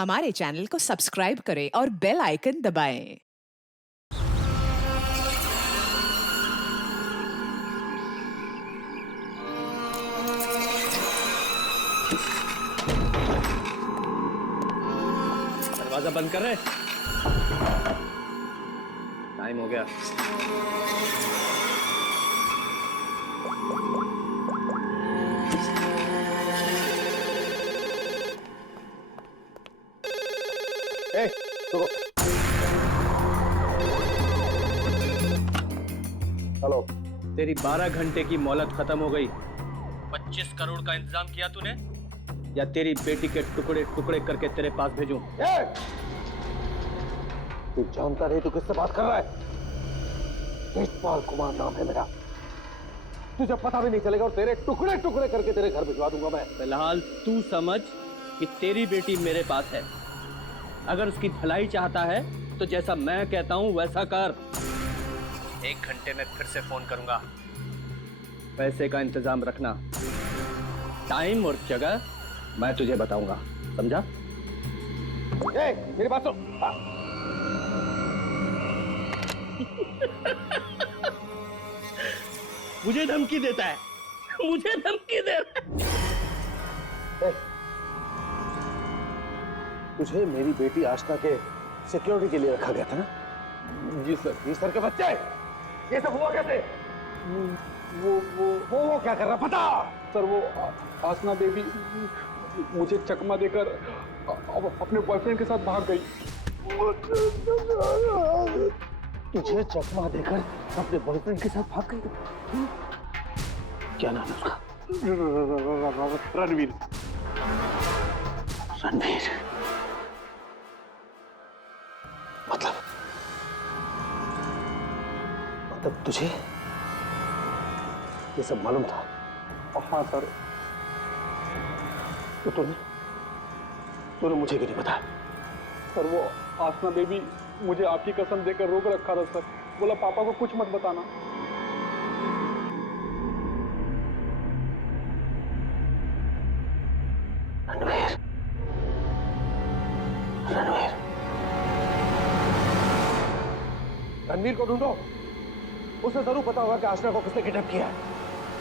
हमारे चैनल को सब्सक्राइब करें और बेल आइकन दबाएं। दरवाजा बंद कर रहे। टाइम हो गया। रुको। हेलो। तेरी 12 घंटे की मोहलत खत्म हो गई। 25 करोड़ का इंतजाम किया तूने, या तेरी बेटी के टुकड़े टुकड़े करके तेरे पास भेजूं? तू जानता नहीं तू किससे बात कर रहा है? तेजपाल कुमार नाम है मेरा। तुझे पता भी नहीं चलेगा और तेरे टुकड़े टुकड़े करके तेरे घर भिजवा दूंगा मैं। फिलहाल तू समझ कि तेरी बेटी मेरे पास है। अगर उसकी भलाई चाहता है तो जैसा मैं कहता हूं वैसा कर। 1 घंटे में फिर से फोन करूंगा। पैसे का इंतजाम रखना। टाइम और जगह मैं तुझे बताऊंगा, समझा? मेरी बात सुन। मुझे धमकी देता है, मुझे धमकी दे रहा है। तुझे मेरी बेटी आशना के सिक्योरिटी के लिए रखा गया था ना? जी सर। जी सर के बच्चे, ये सब हुआ कैसे? वो क्या कर रहा पता? सर वो आसना देवी मुझे चकमा देकर अपने बॉयफ्रेंड के साथ भाग गई। तुझे चकमा देकर अपने बॉयफ्रेंड के साथ भाग गई? क्या नाम है उसका? रणवीर। रणवीर। मतलब तुझे ये सब मालूम था? हाँ सर। तो तूने मुझे क्यों नहीं बताया? सर वो आसना बेबी मुझे आपकी कसम देकर रोक रखा था सर। बोला पापा को कुछ मत बताना। रणवीर। रणवीर। रणवीर को ढूंढो। उसे जरूर पता होगा कि आशना को किसने किडनैप किया है।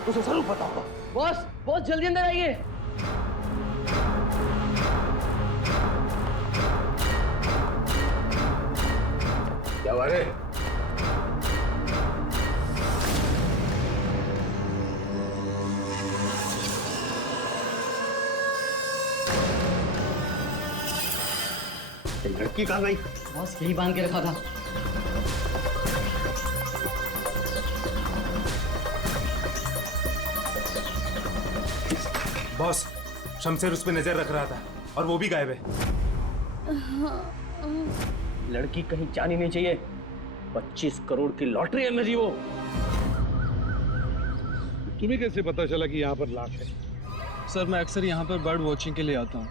उसे जरूर पता होगा। बॉस बॉस जल्दी अंदर आइए। क्या बात है? लड़की कहाँ गई? बॉस यही बांध के रखा था। बॉस, शमशेर उस पे नजर रख रहा था और वो भी गायब है। लड़की कहीं जानी नहीं चाहिए। 25 करोड़ की लॉटरी है मेरी वो। तुम्हें कैसे पता चला कि यहाँ पर लाश है? सर मैं अक्सर यहाँ पर बर्ड वॉचिंग के लिए आता हूँ।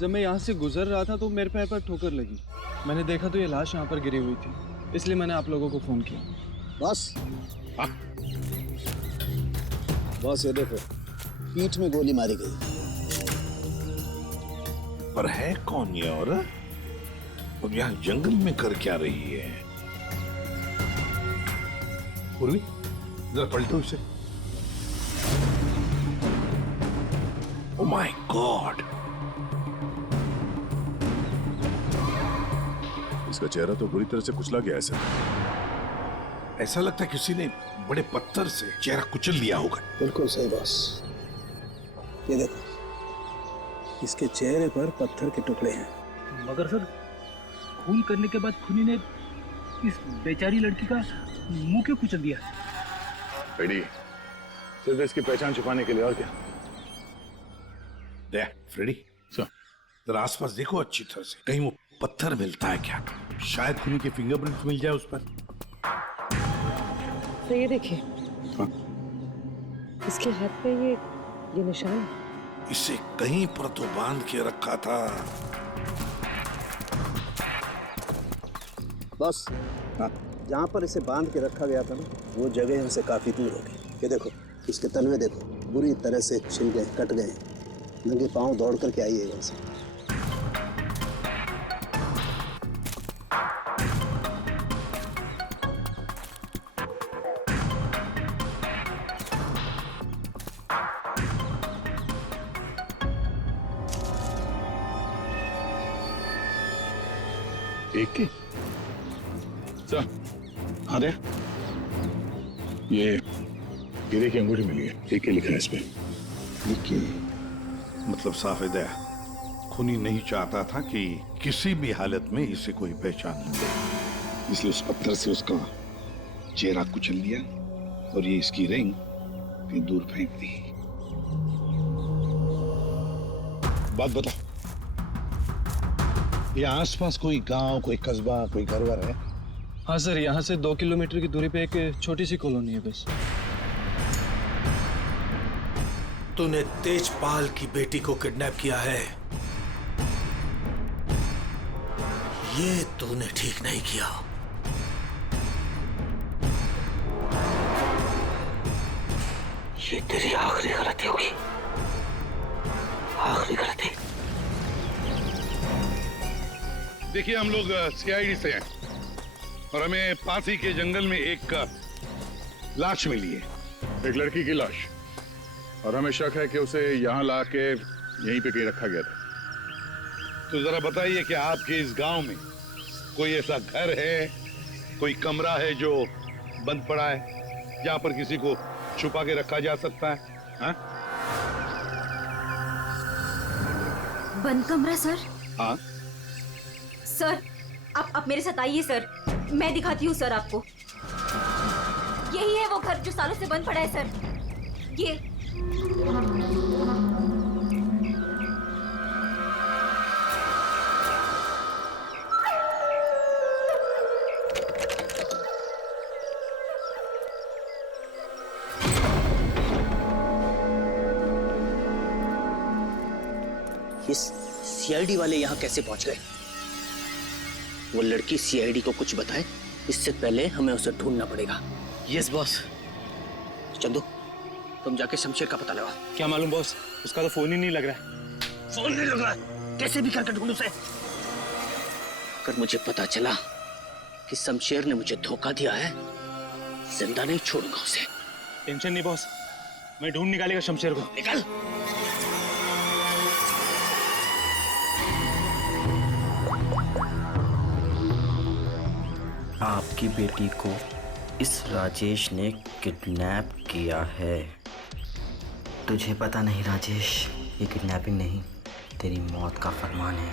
जब मैं यहाँ से गुजर रहा था तो मेरे पैर पर ठोकर लगी। मैंने देखा तो ये लाश यहाँ पर गिरी हुई थी, इसलिए मैंने आप लोगों को फोन किया। बॉस, बॉस ये देखो, पीठ में गोली मारी गई। पर है कौन ये औरत? और यहाँ जंगल में कर क्या रही है? पूर्वी, जरा पलटो इसे। Oh my God! इसका चेहरा तो बुरी तरह से कुचला गया है। ऐसा लगता है किसी ने बड़े पत्थर से चेहरा कुचल दिया होगा। बिल्कुल सही बॉस। ये देखो, इसके चेहरे पर पत्थर के टुकड़े हैं। मगर सर, खून करने के बाद खूनी ने इस बेचारी लड़की का मुंह क्यों कुचल दिया? फ्रेडी, सिर्फ इसकी पहचान छुपाने के लिए, और क्या? देख फ्रेडी, जरा आसपास देखो अच्छी तरह से, कहीं वो पत्थर मिलता है क्या? शायद खूनी के फिंगरप्रिंट मिल जाए उस पर। तो ये देखिए, इसके हाथ पे ये निशान है। इसे कहीं पर तो बांध के रखा था। बॉस, हाँ, जहाँ पर इसे बांध के रखा गया था ना, वो जगह हमसे काफी दूर होगी। ये देखो, इसके तलवे देखो, बुरी तरह से छिल गए, कट गए। नंगे पांव दौड़ करके आई है यहाँ से। एक की सर। हाँ दे, ये हीरे की अंगूठी मिली है, एक लिखा है इस पे। मतलब साफ है, खूनी नहीं चाहता था कि किसी भी हालत में इसे कोई पहचान ले, इसलिए उस पत्थर से उसका चेहरा कुचल लिया और ये इसकी रिंग कहीं दूर फेंक दी। बात बता, ये आसपास कोई गांव, कोई कस्बा, कोई घर वर है? हाँ सर, यहाँ से 2 किलोमीटर की दूरी पे एक छोटी सी कॉलोनी है बस। तूने तेजपाल की बेटी को किडनैप किया है, ये तूने ठीक नहीं किया। ये तेरी आखिरी गलती होगी, आखिरी गलती। देखिए, हम लोग सीआईडी से हैं और हमें पासी के जंगल में एक लाश मिली है, एक लड़की की लाश, और हमें शक है कि उसे यहाँ ला के यहीं पे कहीं रखा गया था। तो जरा बताइए कि आपके इस गांव में कोई ऐसा घर है, कोई कमरा है जो बंद पड़ा है, जहां पर किसी को छुपा के रखा जा सकता है? हाँ? बंद कमरा सर? हाँ सर, आप मेरे साथ आइए सर, मैं दिखाती हूँ सर आपको। यही है वो घर जो सालों से बंद पड़ा है सर। ये सीआईडी वाले यहाँ कैसे पहुंच गए? वो लड़की सीआईडी को कुछ बताए इससे पहले हमें उसे ढूंढना पड़ेगा। Yes boss. चंदू, तुम जाके शमशेर का पता लगाओ। क्या मालूम बॉस, उसका तो फोन ही नहीं लग रहा है। फोन नहीं लग रहा, कैसे भी करके ढूंढ उसे। अगर मुझे पता चला कि शमशेर ने मुझे धोखा दिया है, जिंदा नहीं छोड़ूंगा उसे। टेंशन नहीं बॉस, मैं ढूंढ निकालेगा शमशेर को। निकल। आपकी बेटी को इस राजेश ने किडनैप किया है। तुझे पता नहीं राजेश, ये किडनैपिंग नहीं, तेरी मौत का फरमान है।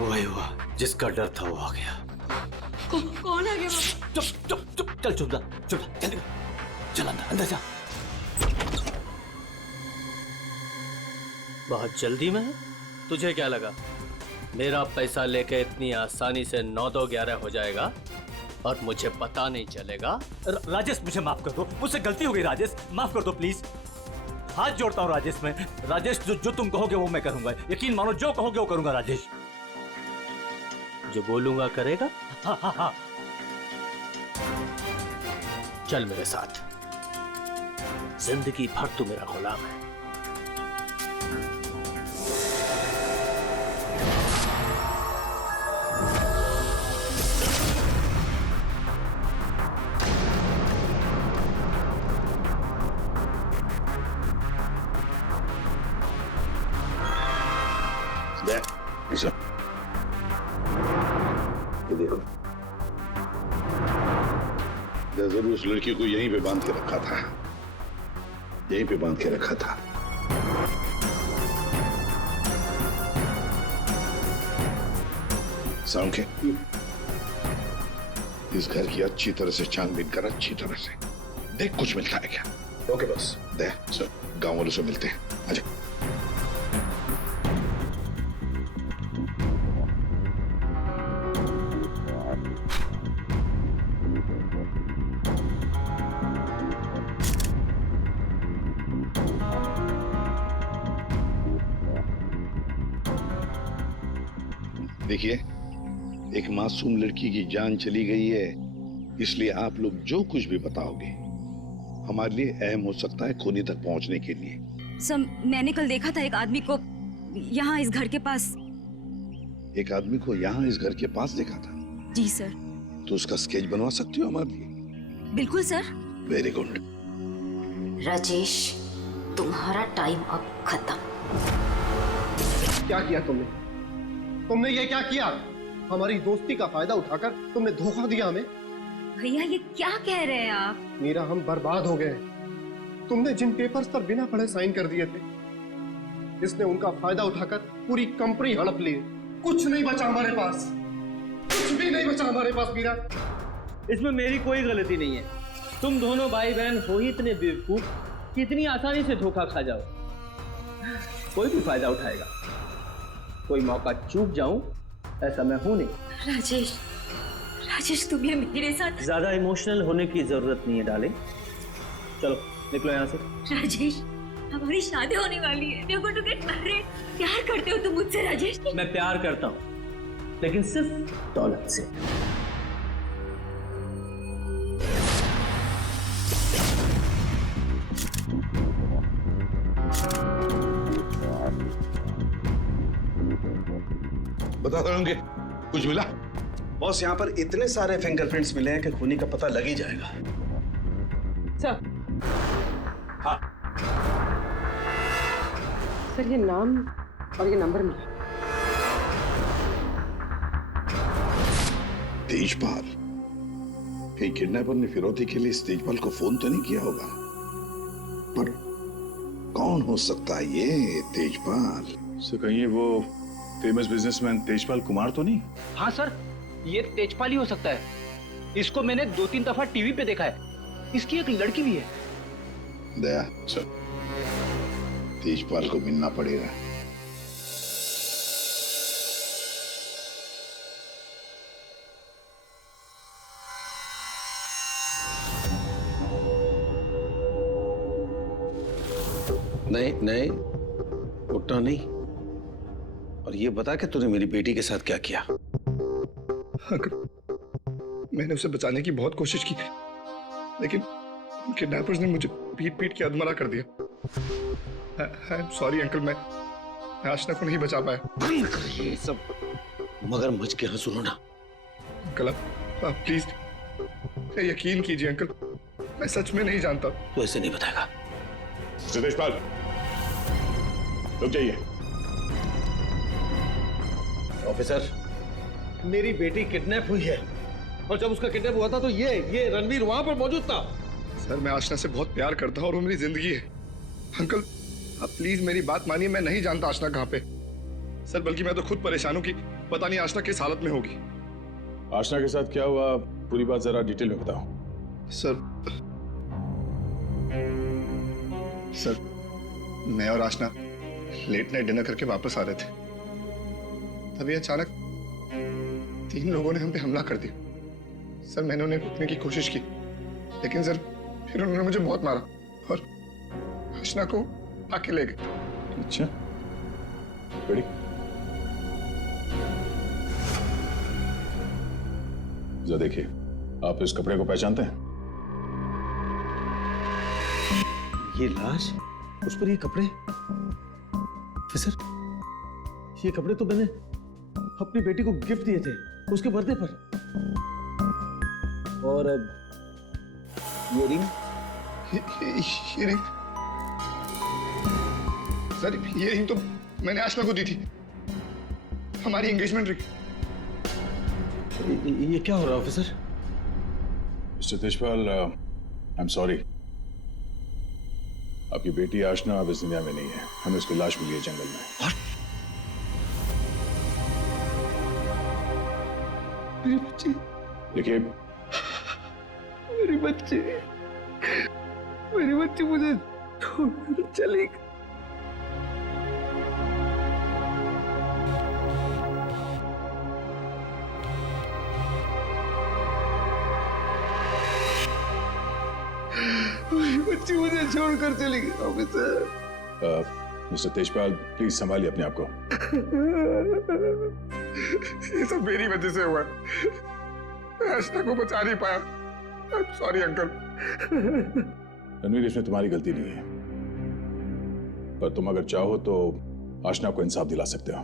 वही हुआ, जिसका डर था वो आ गया। कौन आ गया? चुप चुप चुप, चल चुप जा, चल चल अंदर जा। बहुत जल्दी में है? तुझे क्या लगा मेरा पैसा लेके इतनी आसानी से 9-2-11 हो जाएगा और मुझे पता नहीं चलेगा? राजेश, मुझे माफ कर दो, मुझसे गलती हो गई राजेश, माफ कर दो प्लीज। हाथ जोड़ता हूँ राजेश मैं। राजेश, जो तुम कहोगे वो मैं करूंगा, यकीन मानो, जो कहोगे वो करूंगा राजेश। जो बोलूंगा करेगा? हाँ हाँ हाँ। चल मेरे साथ, जिंदगी भर तू मेरा गुलाम है। ये देखो, जरूर उस लड़की को यहीं पे बांध के रखा था, यहीं पे बांध के रखा था। साउंड के इस घर की अच्छी तरह से छानबीन कर, अच्छी तरह से देख कुछ मिलता है क्या। Okay boss. दे गांव वालों से मिलते हैं, आजा। देखिए, एक मासूम लड़की की जान चली गई है, इसलिए आप लोग जो कुछ भी बताओगे हमारे लिए अहम हो सकता है खूनी तक पहुंचने के लिए। सर, मैंने कल देखा था एक आदमी को यहाँ इस घर के पास। एक आदमी को यहाँ इस घर के पास देखा था? जी सर। तो उसका स्केच बनवा सकती हो हमारे लिए? बिल्कुल सर। Very good. राजेश, तुम्हारा टाइम अब खत्म। क्या किया तुमने? तुमने ये क्या किया? हमारी दोस्ती का फायदा उठाकर तुमने धोखा दिया हमें। भैया ये क्या कह रहे हैं आप? मीरा, हम बर्बाद हो गए। तुमने जिन पेपर्स पर बिना पढ़े साइन कर दिए थे, इसने उनका फायदा उठाकर पूरी कंपनी हड़प ली। कुछ नहीं बचा हमारे पास, कुछ भी नहीं बचा हमारे पास मीरा। इसमें मेरी कोई गलती नहीं है। तुम दोनों भाई बहन हो ही इतने बेवकूफ कि इतनी आसानी से धोखा खा जाओ। कोई भी फायदा उठाएगा, कोई मौका चूक जाऊं ऐसा मैं हूं नहीं। राजेश, राजेश तुम ये मेरे साथ। ज्यादा इमोशनल होने की जरूरत नहीं है डार्लिंग। चलो निकलो यहाँ से। राजेश, हमारी शादी होने वाली है। We're going to get married। प्यार करते हो तुम मुझसे राजेश? मैं प्यार करता हूँ, लेकिन सिर्फ दौलत से। बता दोगे कुछ मिला? बॉस, यहाँ पर इतने सारे फिंगरप्रिंट्स मिले हैं कि खूनी का पता लग ही जाएगा। सर, हाँ, सर ये नाम और ये नंबर मिला। तेजपाल। कहीं किडनैपर ने फिरौती के लिए इस तेजपाल को फोन तो नहीं किया होगा, पर कौन हो सकता है ये तेजपाल? सर कहीं वो फेमस बिजनेसमैन तेजपाल कुमार तो नहीं? हाँ सर, ये तेजपाल ही हो सकता है। इसको मैंने 2-3 दफा टीवी पे देखा है। इसकी एक लड़की भी है। दया, सर तेजपाल को मिलना पड़ेगा। नहीं नहीं, उठना नहीं। और ये बता कि तूने मेरी बेटी के साथ क्या किया? मैंने उसे बचाने की बहुत कोशिश की, लेकिन किडनैपर्स ने मुझे पीट पीट के अधमरा कर दिया। आई एम सॉरी अंकल, मैं आशना को नहीं बचा पाया। ये सब मगरमच्छ के यहाँ सुनो ना। अंकल आप प्लीज यकीन कीजिए अंकल, मैं सच में नहीं जानता। तू ऐसे नहीं बताएगा। तेजपाल रुक जाइए। ऑफिसर, मेरी बेटी किडनैप हुई है, और जब उसका किडनैप हुआ था तो ये रणवीर वहां पर मौजूद था। सर मैं आशना से बहुत प्यार करता हूँ और वो मेरी जिंदगी है। अंकल आप प्लीज मेरी बात मानिए, मैं नहीं जानता आशना कहाँ पे। सर बल्कि मैं तो खुद परेशान हूँ कि पता नहीं आशना किस हालत में होगी। आशना के साथ क्या हुआ, पूरी बात जरा डिटेल में बताओ। सर मैं और आशना लेट नाइट डिनर करके वापस आ रहे थे, तभी अचानक 3 लोगों ने हम पे हमला कर दिया। सर मैंने उन्हें रोकने की कोशिश की, लेकिन सर फिर उन्होंने मुझे बहुत मारा और आशना को आके ले गए। अच्छा, बड़ी जरा देखिए, आप इस कपड़े को पहचानते हैं? ये लाश, उस पर ये कपड़े। सर ये कपड़े तो मैंने अपनी बेटी को गिफ्ट दिए थे उसके बर्थडे पर। और अब ये रिंग, सर ये रिंग तो मैंने आशना को दी थी, हमारी एंगेजमेंट रिंग। ये क्या हो रहा है officer? Mister Tejpal, I am sorry, आपकी बेटी आशना अब इस दुनिया में नहीं है। हमें उसकी लाश मिली है जंगल में। मेरी बच्ची, देखिए मेरी बच्ची मुझे छोड़कर चली गई। मेरी बच्ची मुझे छोड़कर चली गई ऑफिसर। मिस्टर तेजपाल प्लीज संभालिए अपने आप को। ये सब मेरी वजह से हुआ, मैं आशना को बचा नहीं पाया। I am sorry uncle. Ranveer, इसमें तुम्हारी गलती नहीं है, पर तुम अगर चाहो तो आशना को इंसाफ दिला सकते हो।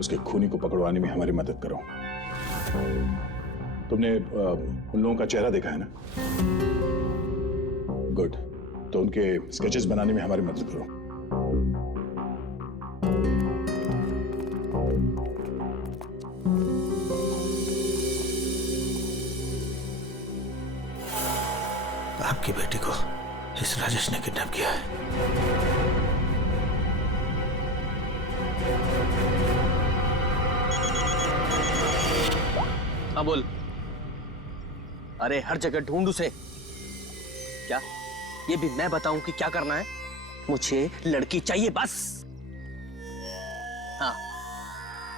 उसके खूनी को पकड़वाने में हमारी मदद करो। तुमने उन लोगों का चेहरा देखा है ना? गुड, तो उनके स्केचेस बनाने में हमारी मदद करो। आपकी बेटी को इस राजेश ने किडनैप किया है। हाँ बोल। अरे हर जगह ढूंढ उसे। क्या ये भी मैं बताऊं कि क्या करना है? मुझे लड़की चाहिए बस। हाँ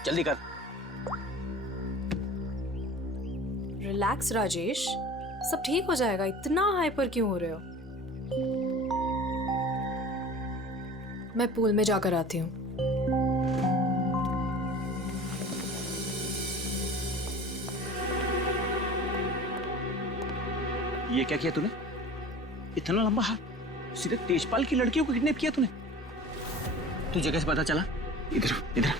जल्दी कर। रिलैक्स राजेश, सब ठीक हो जाएगा। इतना हाइपर क्यों हो रहे हो? मैं पूल में जाकर आती हूँ। ये क्या किया तूने? इतना लंबा हाथ, सीधे तेजपाल की लड़कियों को किडनैप किया तूने? तुझे कैसे पता चला? इधर इधर।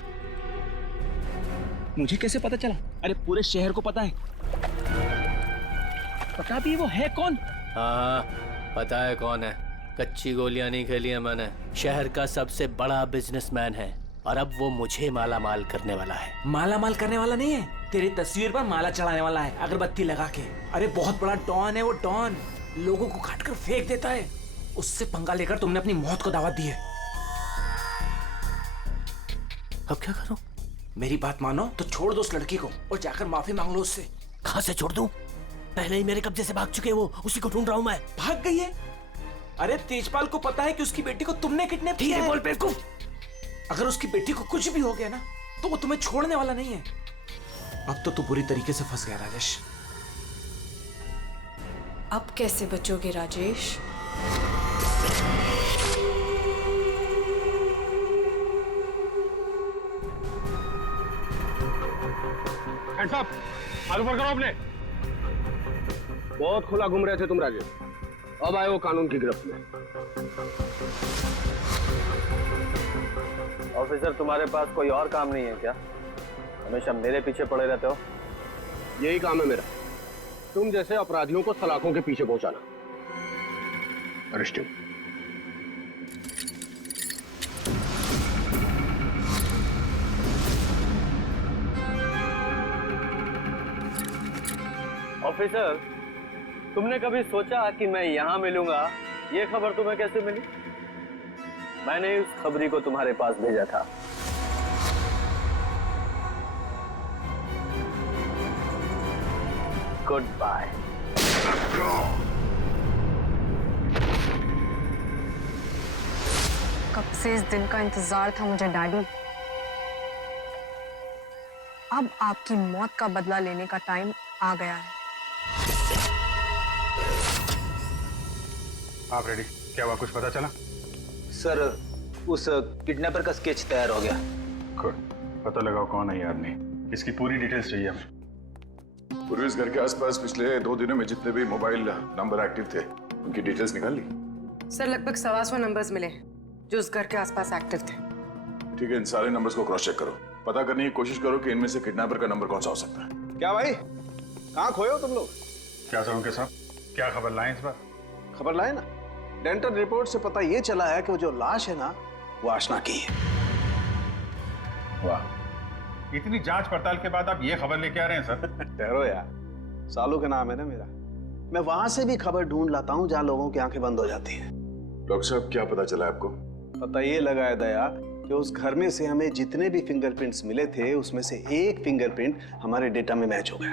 मुझे कैसे पता चला? अरे पूरे शहर को पता है। पता भी वो है कौन? हाँ पता है कौन है। कच्ची गोलियां नहीं खेली है मैंने। शहर का सबसे बड़ा बिजनेसमैन है और अब वो मुझे माला माल करने वाला है। माला माल करने वाला नहीं है, तेरी तस्वीर पर माला चढ़ाने वाला है, अगरबत्ती लगा के। अरे बहुत बड़ा डॉन है वो। डॉन लोगों को काट कर फेंक देता है। उससे पंगा लेकर तुमने अपनी मौत को दावत दी है। अब क्या करूं? मेरी बात मानो तो छोड़ दो उस लड़की को और जाकर माफी मांग लो उससे। कहां से छोड़ दूं? पहले ही मेरे कब्जे से भाग चुके हैं वो। उसी को ढूंढ रहा हूं मैं। भाग गई है? अरे तेजपाल को पता है कि उसकी बेटी को तुमने किडनैप किया है। बोल बेवकूफ। अगर उसकी बेटी को कुछ भी हो गया ना तो वो तुम्हें छोड़ने वाला नहीं है। अब तो तू बुरी तरीके से फंस गया राजेश। अब कैसे बचोगे राजेश? हैंड्स अप, हाथ ऊपर करो अपने। बहुत खुला घूम रहे थे तुम राजेश, अब आए हो कानून की गिरफ्त में। ऑफिसर तुम्हारे पास कोई और काम नहीं है क्या? हमेशा मेरे पीछे पड़े रहते हो। यही काम है मेरा, तुम जैसे अपराधियों को सलाखों के पीछे पहुंचाना। अरेस्टिंग। ऑफिसर, तुमने कभी सोचा कि मैं यहां मिलूंगा? ये खबर तुम्हें कैसे मिली? मैंने उस खबरी को तुम्हारे पास भेजा था। Goodbye. कब से इस दिन का इंतजार था मुझे डैडी। अब आपकी मौत का बदला लेने का टाइम आ गया है। आप रेडी? क्या हुआ, कुछ पता चला? सर, उस किडनैपर का स्केच तैयार हो गया। गुड, पता लगाओ कौन है ये आदमी। इसकी पूरी डिटेल्स चाहिए हमें। पूर्वी इस घर के आसपास पिछले 2 दिनों में जितने भी मोबाइल नंबर एक्टिव थे उनकी डिटेल्स निकाल ली? सर लगभग 125 नंबर्स मिले जो उस घर के आसपास एक्टिव थे। ठीक है, इन सारे नंबर्स को क्रॉस चेक करो। पता करने की कोशिश करो कि इनमें से किडनैपर का नंबर कौन सा हो सकता है। क्या भाई, कहाँ खोए हो तुम लोग? क्या सर उनके साहब, क्या खबर लाएं इस बार? खबर लाए ना, डेंटल रिपोर्ट से पता ये चला है कि वो जो लाश है ना वो आशना की है। वाह, इतनी जांच पड़ताल के बाद आप ये खबर लेके आ रहे हैं सर? ठहरो यार, सालू का नाम है ना मेरा। मैं वहां से भी खबर ढूंढ लाता हूँ जहाँ लोगों की आंखें बंद हो जाती हैं। डॉक्टर साहब, क्या पता चला आपको? पता ये लगा है दया कि उस घर में से हमें जितने भी फिंगरप्रिंट्स मिले थे उसमें से एक फिंगरप्रिंट हमारे डेटा में मैच हो गया,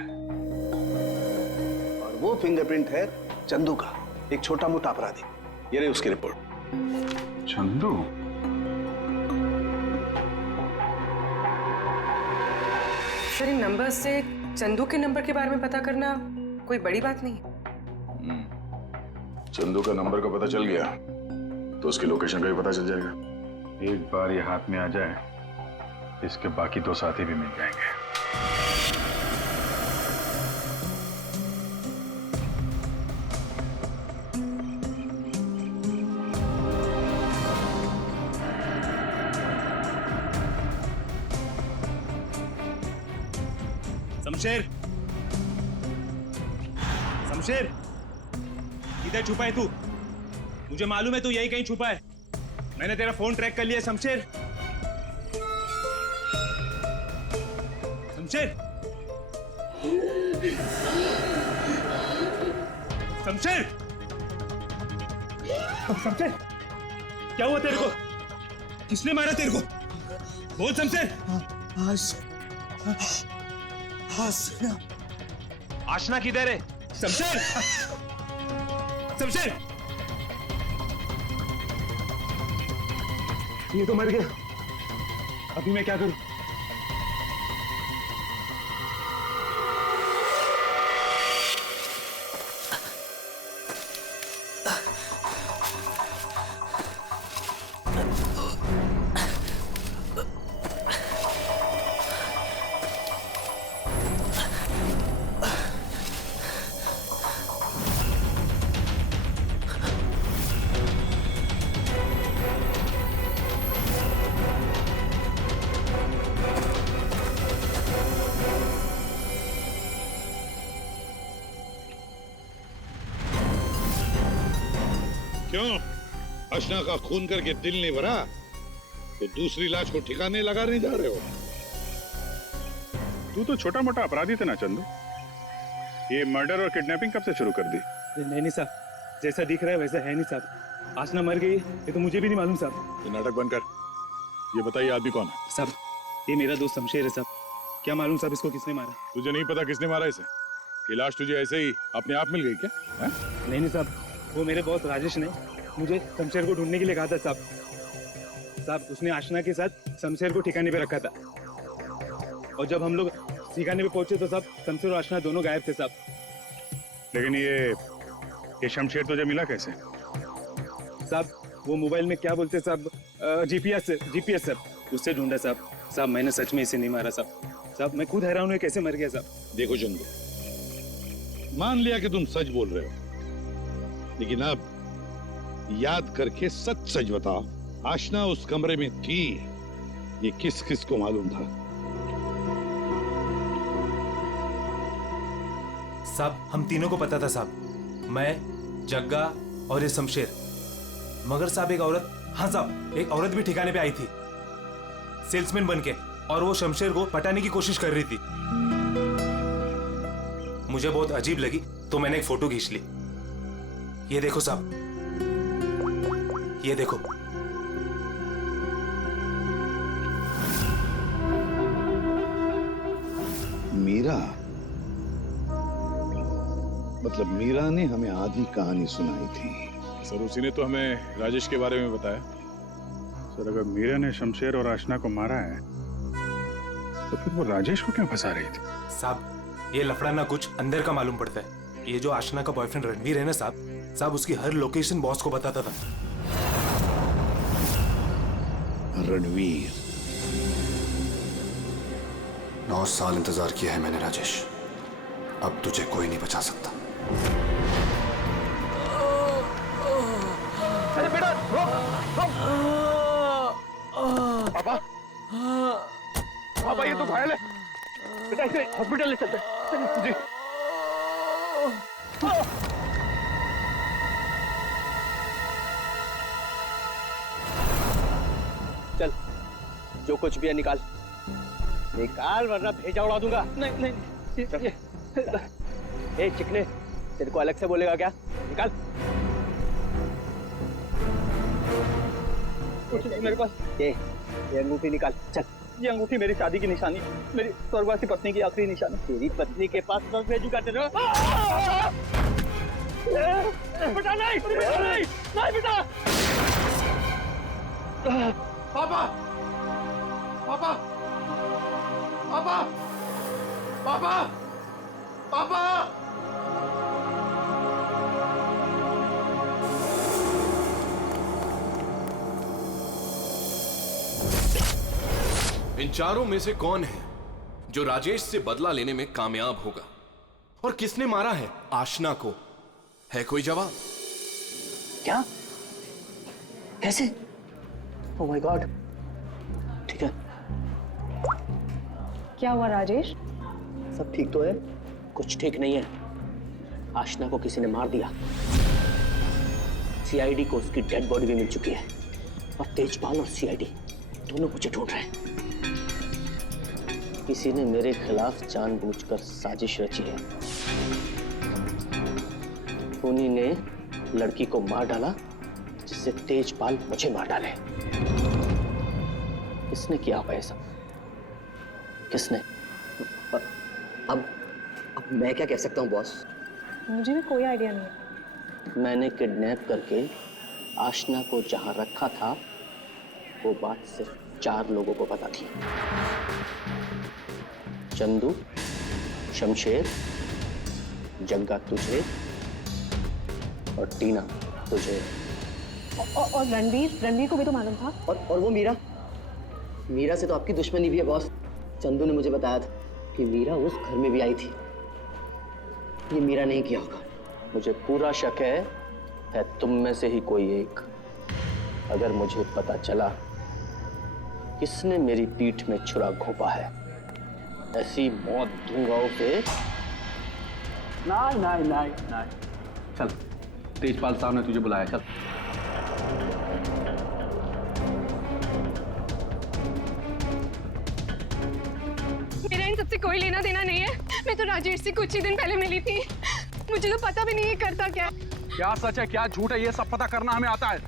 और वो फिंगरप्रिंट है चंदू का, एक छोटा मोटा अपराधी। ये रही उसकी रिपोर्ट। चंदू? सर इन नंबर से चंदू के नंबर के बारे में पता करना कोई बड़ी बात नहीं। चंदू का नंबर का पता चल गया तो उसकी लोकेशन का भी पता चल जाएगा। एक बार ये हाथ में आ जाए, इसके बाकी 2 साथी भी मिल जाएंगे। शमशेर, शमशेर, इधर छुपा है तू? मुझे मालूम है तू यही कहीं छुपा है। मैंने तेरा फोन ट्रैक कर लिया शमशेर। शमशेर, शमशेर, शमशेर, क्या हुआ तेरे को? किसने मारा तेरे को? बोल शमशेर। आशना किधर है? शमशेर, शमशेर, ये तो मर गया। अभी मैं क्या करूं? क्यों? अशना का खून करके दिल नहीं भरा तो दूसरी लाश को ठिकाने लगा नहीं जा रहे हो? तू तो छोटा मोटा अपराधी था ना चंदू। ये मर्डर और किडनैपिंग कब से शुरू कर दी? नहीं साहब, जैसा दिख रहा है वैसा है नहीं साहब। आशना मर गई ये तो मुझे भी नहीं मालूम साहब। ये नाटक बंद कर। ये बताइए आदमी कौन है? साहब ये मेरा दोस्त शमशेर है साहब। क्या मालूम साहब इसको किसने मारा? तुझे नहीं पता किसने मारा इसे? ये लाश तुझे ऐसे ही अपने आप मिल गई क्या? नहीं साहब, वो मेरे बॉस राजेश ने मुझे शमशेर को ढूंढने के लिए कहा था साहब। साहब उसने आशना के साथ शमशेर को ठिकाने पे रखा था और जब हम लोग ठिकाने पे पहुंचे तो साहब शमशेर और आशना दोनों गायब थे साहब। लेकिन ये शमशेर तुझे मिला कैसे? साहब वो मोबाइल में क्या बोलते साहब, जीपीएस सर, उससे ढूंढा साहब। साहब मैंने सच में इसे नहीं मारा साहब। साहब मैं खुद हैरान हूँ कैसे मर गया साहब। देखो चंदू, मान लिया कि तुम सच बोल रहे हो, लेकिन अब याद करके सच सच बताओ, आशना उस कमरे में थी, ये किस किस को मालूम था? साहब हम तीनों को पता था साहब, मैं, जग्गा और ये शमशेर। मगर साहब एक औरत, हाँ साहब एक औरत भी ठिकाने पे आई थी सेल्समैन बनके, और वो शमशेर को पटाने की कोशिश कर रही थी। मुझे बहुत अजीब लगी तो मैंने एक फोटो खींच ली। ये देखो साहब, ये देखो। मीरा, मतलब मीरा ने हमें आधी कहानी सुनाई थी। सर उसी ने तो हमें राजेश के बारे में बताया। सर अगर मीरा ने शमशेर और आशना को मारा है तो फिर वो राजेश को क्यों फंसा रही थी? साहब ये लफड़ा ना कुछ अंदर का मालूम पड़ता है। ये जो आशना का बॉयफ्रेंड रणवीर है ना साहब उसकी हर लोकेशन बॉस को बताता था। रणवीर, 9 साल इंतजार किया है मैंने राजेश, अब तुझे कोई नहीं बचा सकता। अरे बेटा पापा, पापा ये तो घायल है बेटा, इसे हॉस्पिटल ले चलते हैं। जी चल जो कुछ भी है निकाल वरना भेजा उड़ा दूंगा। नहीं ए चिकने, तेरे को अलग से बोलेगा क्या? निकाल। कुछ नहीं मेरे पास। ये अंगूठी निकाल। चल। ये अंगूठी मेरी शादी की निशानी, मेरी स्वर्गवासी पत्नी की आखिरी निशानी। तेरी पत्नी के पास कब भेजूंगा तेरे? बेटा नहीं, नहीं बेटा। पापा, पापा, पापा, पापा, पापा। इन चारों में से कौन है जो राजेश से बदला लेने में कामयाब होगा? और किसने मारा है आशना को? है कोई जवाब? क्या? कैसे? Oh my God. ठीक है। क्या हुआ राजेश? सब ठीक तो है? कुछ ठीक नहीं है। आशना को किसी ने मार दिया। सीआईडी को उसकी डेड बॉडी भी मिल चुकी है और तेजपाल और सीआईडी दोनों मुझे ढूंढ रहे हैं। किसी ने मेरे खिलाफ जानबूझकर साजिश रची है। उन्हीं ने लड़की को मार डाला जिससे तेजपाल मुझे मार डाले। किसने किया होगा ये सब? किसने? अब मैं क्या कह सकता हूँ बॉस? मुझे भी कोई आइडिया नहीं है। मैंने किडनैप करके आशना को जहां रखा था वो बात सिर्फ 4 लोगों को पता थी। चंदू, शमशेर, जग्गा तुझे और टीना तुझे। और रणवीर को भी तो मालूम था। और वो मीरा से तो आपकी दुश्मनी भी है बॉस। चंदू ने मुझे बताया था कि मीरा उस घर में भी आई थी। ये मीरा नहीं किया होगा। मुझे पूरा शक है तुम में से ही कोई एक। अगर मुझे पता चला किसने मेरी पीठ में छुरा घोंपा है, ऐसी मौत दूंगा उसे। नहीं। चल, तेजपाल साहब ने तुझे बुलाया, चल। मेरा इन सबसे कोई लेना देना नहीं है। मैं तो राजेश से कुछ ही दिन पहले मिली थी। मुझे तो पता भी नहीं है करता क्या है। क्या सच है क्या झूठ है ये सब पता करना हमें आता है।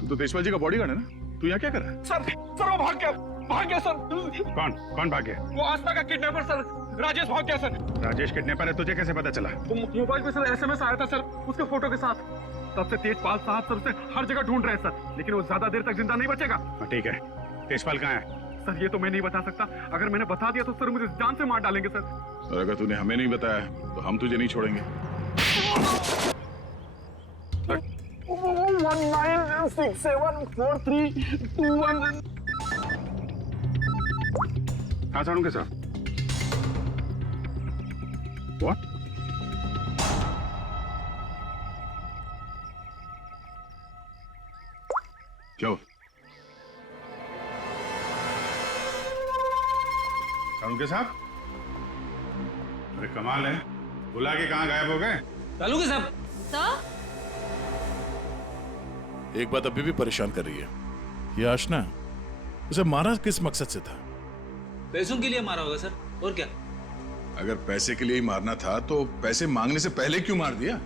तू तो देशपाल जी का बॉडीगार्ड है ना? तू यहाँ क्या कर रहा है? सर वो भाग गया सर। कौन भाग गया? वो आस्था का किडनैपर सर, राजेश भाग गया सर। राजेश किडनैपर है, तुझे कैसे पता चला? मोबाइल पे सर SMS आया था सर, उसके फोटो के साथ। तब से तेजपाल साहब सर उसे हर जगह ढूंढ रहे हैं सर, लेकिन वो ज्यादा देर तक जिंदा नहीं बचेगा। ठीक है, तेजपाल कहाँ है? सर ये तो मैं नहीं बता सकता। अगर मैंने बता दिया तो सर मुझे जान से मार डालेंगे सर। और अगर तूने हमें नहीं बताया तो हम तुझे नहीं छोड़ेंगे। 19674321। हाँ साड़ू के साथ What? क्या? साड़ू के साथ? अरे कमाल है, बुला के कहाँ गायब हो गए? चालू के साहब। एक बात अभी भी परेशान कर रही है, ये आशना उसे मारा किस मकसद से था? पैसों के लिए मारा होगा सर, और क्या? अगर पैसे के लिए ही मारना था तो पैसे मांगने से पहले क्यों मार दिया?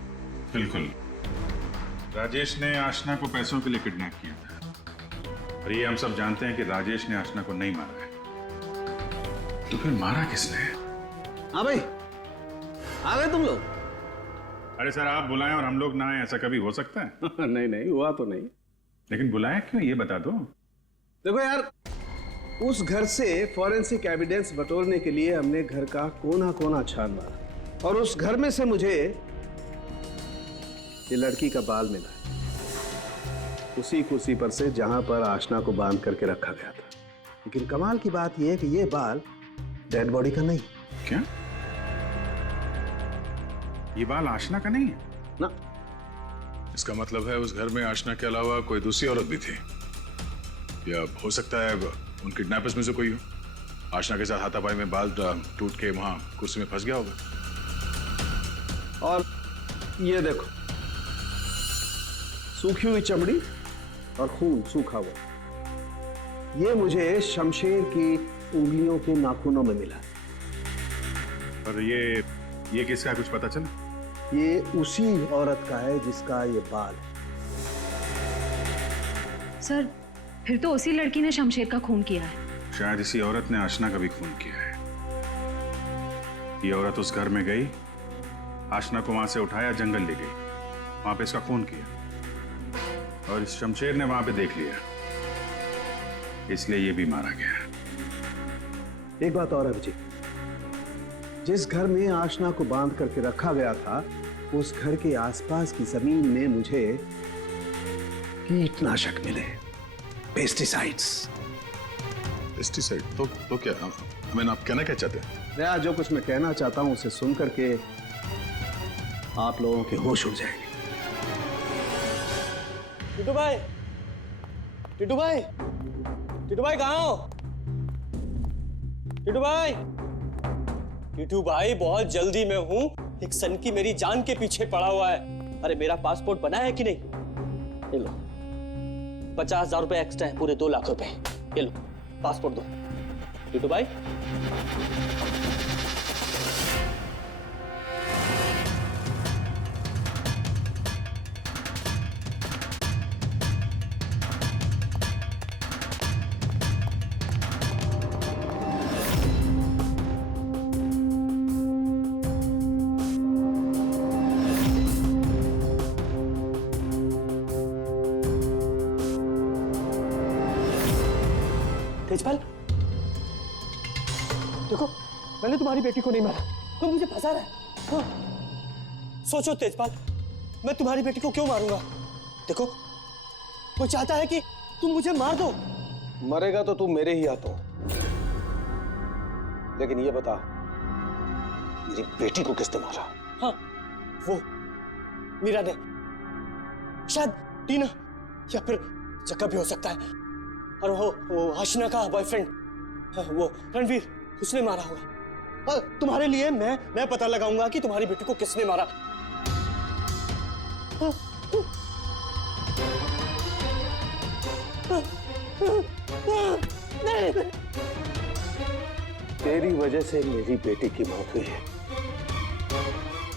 बिल्कुल, राजेश ने आशना को पैसों के लिए किडनैप किया था, और ये हम सब जानते हैं कि राजेश ने आशना को नहीं मारा है। तो फिर मारा किसने? हाँ भाई, आ गए तुम लोग? अरे सर, आप बुलाएं और हम लोग ना आए, ऐसा कभी हो सकता है? नहीं हुआ तो नहीं। लेकिन बुलाया क्यों, ये बता दो। देखो यार, उस घर से फॉरेंसिक एविडेंस बटोरने के लिए हमने घर का कोना कोना छान मारा, और उस घर में से मुझे ये लड़की का बाल मिला है, उसी कुर्सी पर से जहां पर आशना को बांध करके रखा गया था। लेकिन कमाल की बात यह है कि ये बाल डेड बॉडी का नहीं। क्या? ये बाल आशना का नहीं है? ना। इसका मतलब है उस घर में आशना के अलावा कोई दूसरी औरत भी थी, या हो सकता है उन किडनैपर्स में से कोई हो। आशना के साथ हाथापाई में बाल टूट के वहां कुर्सी में फंस गया होगा। और ये देखो, सूखी हुई चमड़ी और खून सूखा हुआ, ये मुझे शमशेर की उंगलियों के नाखूनों में मिला। और ये किसका कुछ पता चला? ये उसी औरत का है जिसका ये बाल है। सर, फिर तो उसी लड़की ने शमशेर का खून किया है। शायद इसी औरत ने आशना का भी खून किया है। ये औरत उस घर में गई, आशना को वहां से उठाया, जंगल ले गई, वहां पे इसका खून किया और इस शमशेर ने वहां पे देख लिया, इसलिए ये भी मारा गया। एक बात और है विजय, जिस घर में आशना को बांध करके रखा गया था उस घर के आसपास की जमीन में मुझे कीटनाशक मिले, पेस्टिसाइड्स। पेस्टिसाइड तो क्या? हमें आप कहना क्या चाहते हैं? दया, जो कुछ मैं कहना चाहता हूं उसे सुन करके आप लोगों के होश उड़ जाएंगे। टिटू भाई, टिटू भाई, टिटू भाई कहाँ हो? टिटू भाई, टिटू भाई बहुत जल्दी में हूँ, एक सनकी मेरी जान के पीछे पड़ा हुआ है। अरे मेरा पासपोर्ट बना है कि नहीं? ये लो 50,000 रुपए एक्स्ट्रा है, पूरे 2 लाख रुपए। ये लो पासपोर्ट दो। टिटू भाई, तेजपाल, देखो मैंने तुम्हारी बेटी को नहीं मारा, तुम मुझे फंसा रहा है। हाँ। सोचो तेजपाल, मैं तुम्हारी बेटी को क्यों मारूंगा? देखो वो चाहता है कि तुम मुझे मार दो। मरेगा तो तू मेरे ही हाथों, लेकिन ये बता मेरी बेटी को किसने मारा? हाँ, वो मीरा ने, शायद टीना या फिर जक्का भी हो सकता है। और वो आशना का बॉयफ्रेंड, वो रणवीर, उसने मारा होगा। और तुम्हारे लिए मैं पता लगाऊंगा कि तुम्हारी बेटी को किसने मारा। तेरी वजह से मेरी बेटी की मौत हुई है,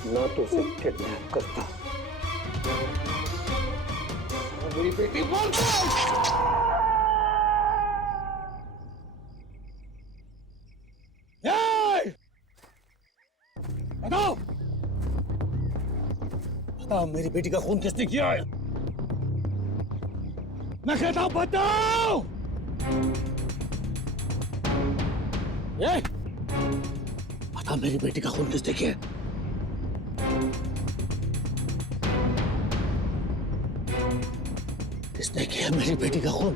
ना तो उसे किडनैप करता, मेरी बेटी बताओ, बताओ मेरी बेटी का खून किसने किया है? मैं कहता हूं बताओ। ये बता मेरी बेटी का खून किसने किया? किसने किया मेरी बेटी का खून?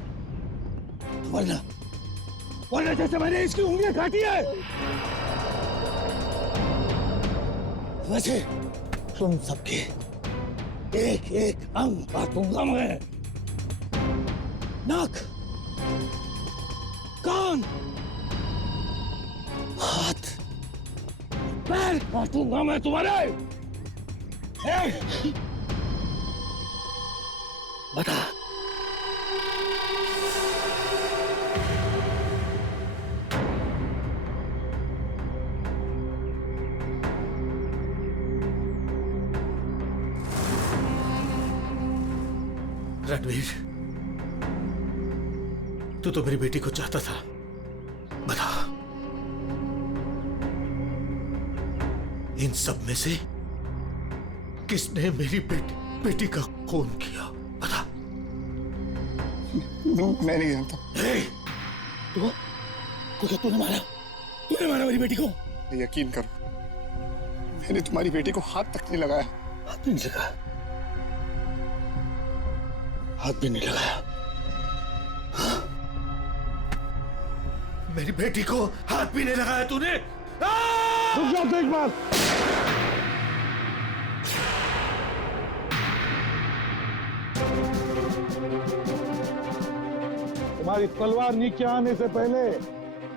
वरना जैसे मैंने इसकी उंगलियां काटी है वैसे तुम सबके एक एक अंग काटूंगा मैं। नाक, कान, हाथ, पैर काटूंगा मैं तुम्हारे। बता रणवीर, तू तो मेरी बेटी को चाहता था, बता इन सब में से किसने मेरी बेटी का खून किया? बता। मैं नहीं जानता। तूने मारा मेरी बेटी को? यकीन करो, मैंने तुम्हारी बेटी को हाथ तक नहीं लगाया। हाथ नहीं लगाया? हाथ भी नहीं लगाया? मेरी बेटी को हाथ भी नहीं लगाया तूने? रुक जाओ तेजपाल। तुम्हारी तलवार नीचे आने से पहले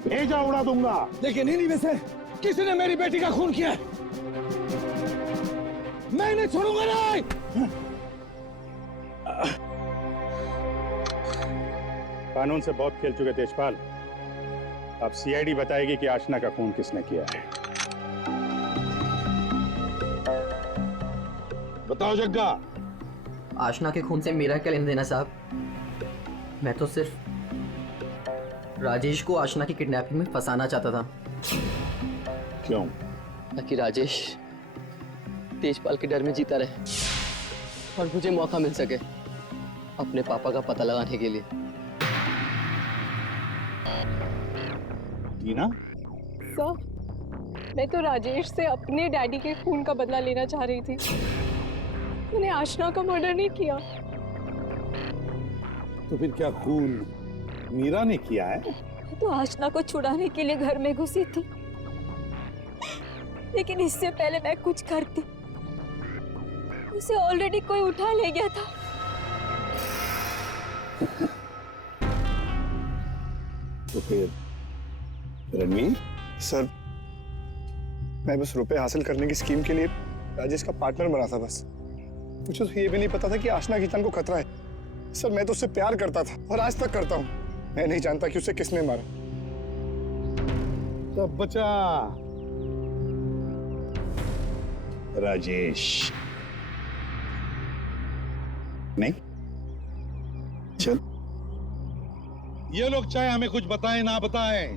भेजा उड़ा दूंगा। लेकिन इन्हीं में से किसी ने मेरी बेटी का खून किया है। मैं इन्हें छोड़ूंगा नहीं। कानून से बहुत खेल चुके तेजपाल, अब सीआईडी बताएगी कि आशना का खून किसने किया है। बताओ जग्गा। आशना के खून से मेरा क्या लेना देना साहब? मैं तो सिर्फ राजेश को आशना की किडनैपिंग में फंसाना चाहता था। क्यों? ताकि राजेश तेजपाल के डर में जीता रहे और मुझे मौका मिल सके अपने पापा का पता लगाने के लिए। टीना? सर, मैं तो राजेश से अपने डैडी के खून का बदला लेना चाह रही थी। मैंने आशना का मर्डर नहीं किया। तो फिर क्या खून मीरा ने किया है? मैं तो आशना को छुड़ाने के लिए घर में घुसी थी, लेकिन इससे पहले मैं कुछ करती उसे ऑलरेडी कोई उठा ले गया था। तो फिर रणवीर? सर, मैं बस रुपए हासिल करने की स्कीम के लिए राजेश का पार्टनर बना था बस। मुझे तो ये भी नहीं पता था कि आशना की जान को खतरा है। सर, मैं तो उससे प्यार करता था और आज तक करता हूँ। मैं नहीं जानता कि उसे किसने मारा। तब बचा राजेश। नहीं? चल, ये लोग चाहे हमें कुछ बताएं ना बताएं,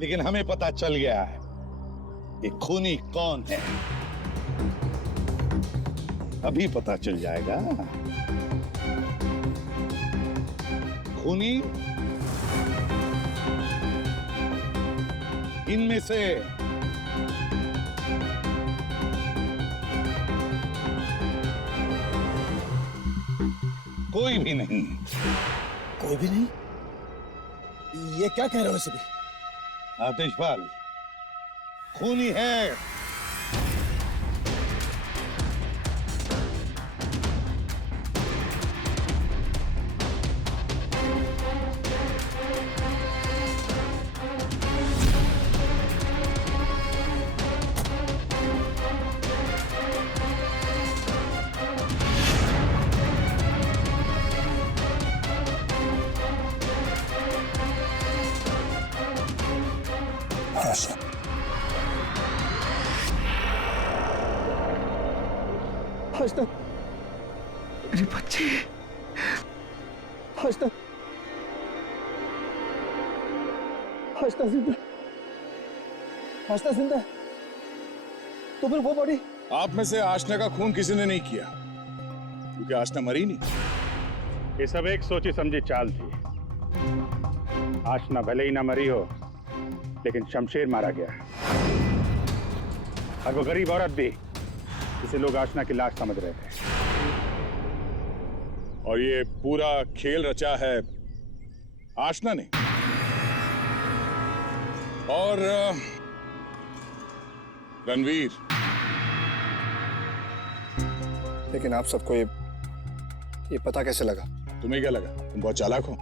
लेकिन हमें पता चल गया है कि खूनी कौन है। अभी पता चल जाएगा। खूनी इनमें से कोई भी नहीं। कोई भी नहीं? ये क्या कह रहे हो सभी? आतिशपाल खूनी है। आशना, मेरी बच्ची। आशना, आशना जिंदा। आशना जिंदा। तो फिर वो बॉडी? आप में से आशना का खून किसी ने नहीं किया, क्योंकि आशना मरी नहीं। ये सब एक सोची समझी चाल थी। आशना भले ही ना मरी हो, लेकिन शमशेर मारा गया, और वो गरीब औरत भी, जिसे लोग आशना की लाश समझ रहे थे। और ये पूरा खेल रचा है आशना ने। और रणवीर। लेकिन आप सबको ये पता कैसे लगा? तुम्हें क्या लगा तुम बहुत चालाक हो?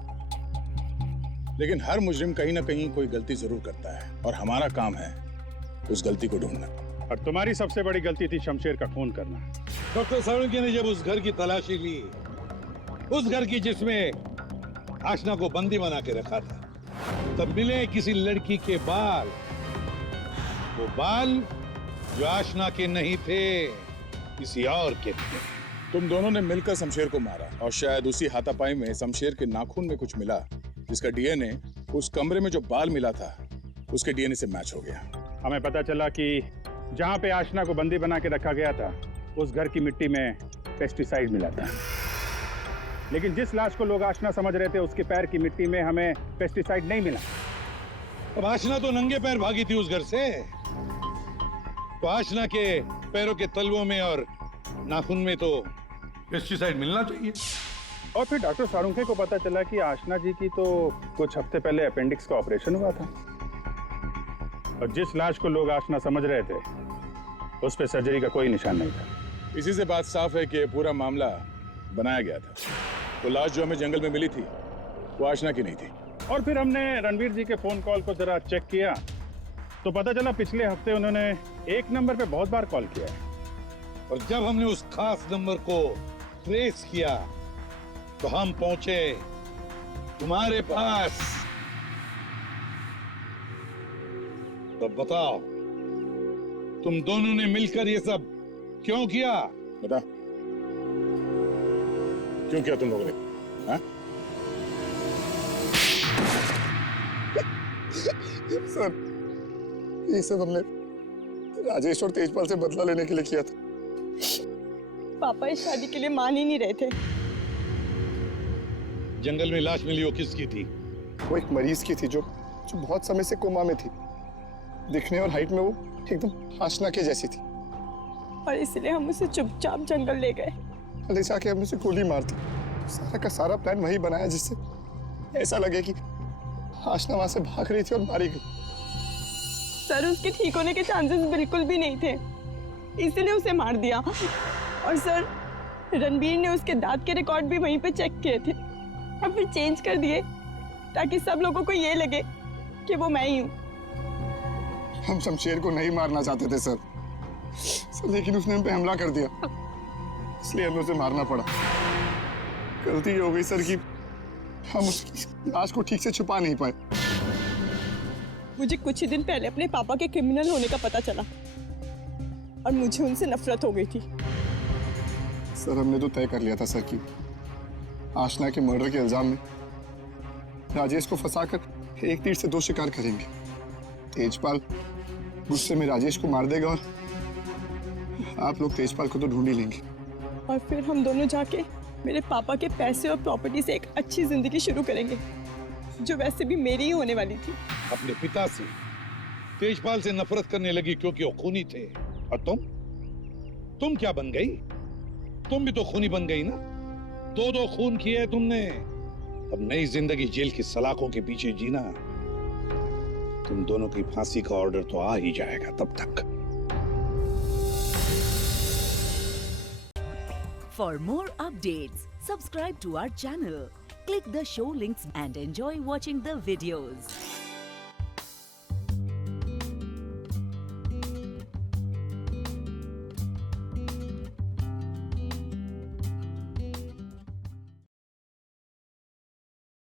लेकिन हर मुजरिम कहीं ना कहीं कोई गलती जरूर करता है, और हमारा काम है उस गलती को ढूंढना। और तुम्हारी सबसे बड़ी गलती थी शमशेर का खून करना। डॉक्टर साळुंखे ने जब उस घर की तलाशी ली, उस घर की जिसमें आशना को बंदी बना के रखा था, तब मिले किसी लड़की के बाल। वो बाल जो आशना के नहीं थे, किसी और के थे। तुम दोनों ने मिलकर शमशेर को मारा, और शायद उसी हाथापाई में शमशेर के नाखून में कुछ मिला, जिसका डीएनए उस कमरे में जो बाल मिला था उसके डीएनए से मैच हो गया। हमें पता चला कि जहां पे आशना को बंदी बना के रखा गया था, उस घर की मिट्टी में पेस्टिसाइड मिला था। लेकिन जिस लाश को लोग आशना समझ रहे थे, उसके पैर की मिट्टी में हमें पेस्टिसाइड नहीं मिला। अब आशना तो नंगे पैर भागी थी उस घर से, तो आशना के पैरों के तलवों में और नाखून में तो पेस्टिसाइड मिलना चाहिए। और फिर डॉक्टर साळुंखे को पता चला कि आशना जी की तो कुछ हफ्ते पहले अपेंडिक्स का ऑपरेशन हुआ था, और जिस लाश को लोग आशना समझ रहे थे, उस पे सर्जरी का कोई निशान नहीं था। इसी से बात साफ है कि पूरा मामला बनाया गया था। तो लाश जो हमें जंगल में मिली थी, वो आशना की नहीं थी। और फिर हमने रणवीर जी के फोन कॉल को जरा चेक किया, तो पता चला पिछले हफ्ते उन्होंने एक नंबर पे बहुत बार कॉल किया है। और जब हमने उस खास नंबर को ट्रेस किया, तो हम पहुंचे तुम्हारे पास। तो बताओ, तुम दोनों ने मिलकर ये सब क्यों किया? बता, क्यों किया तुम लोगों ने? हाँ? सर, ये सब हमने राजेश और तेजपाल से बदला लेने के लिए किया था। पापा इस शादी के लिए मान ही नहीं रहे थे। जंगल में लाश मिली वो किसकी थी? वो एक मरीज की थी जो बहुत समय से कोमा में थी। दिखने और हाइट में वो एकदम आशना के जैसी थी। और इसलिए हम उसे चुपचाप जंगल ले गए। ले जाके हम उसे गोली मार दी। सारा का सारा प्लान वही बनाया जिससे ऐसा लगे कि आशना वहां से भाग रही थी और मारी गई। सर, उसके ठीक होने के चांसेस बिल्कुल भी नहीं थे, इसलिए उसे मार दिया। और सर, रणबीर ने उसके दांत के रिकॉर्ड भी वहीं पे चेक किए थे और फिर चेंज कर दिए ताकि सब लोगों को ये लगे कि वो मैं ही हूँ। हम शमशेर को नहीं मारना चाहते थे सर, लेकिन उसने हम पे हमला कर दिया, इसलिए हमें उसे मारना पड़ा। गलती ये हो गई सर कि हम उसकी लाश को ठीक से छुपा नहीं पाए। मुझे कुछ ही दिन पहले अपने पापा के क्रिमिनल होने का पता चला और मुझे उनसे नफरत हो गई थी। सर, हमने तो तय कर लिया था सर कि आशना के मर्डर के इल्जाम में राजेश को फंसाकर एक तीर से दो शिकार करेंगे। तेजपाल गुस्से में राजेश को मार देगा और आप लोग तेजपाल को तो ढूंढ ही लेंगे। और फिर हम दोनों जाके मेरे पापा के पैसे और प्रॉपर्टी से एक अच्छी जिंदगी शुरू करेंगे, जो वैसे भी मेरी ही होने वाली थी। अपने पिता से, तेजपाल से नफरत करने लगी क्योंकि वो खूनी थे। और तुम क्या बन गई? तुम भी तो खूनी बन गई ना। दो खून किए है तुमने। अब नई जिंदगी जेल की सलाखों के पीछे जीना। तुम दोनों की फांसी का ऑर्डर तो आ ही जाएगा तब तक। For more updates, subscribe to our channel, click the show links and enjoy watching the videos.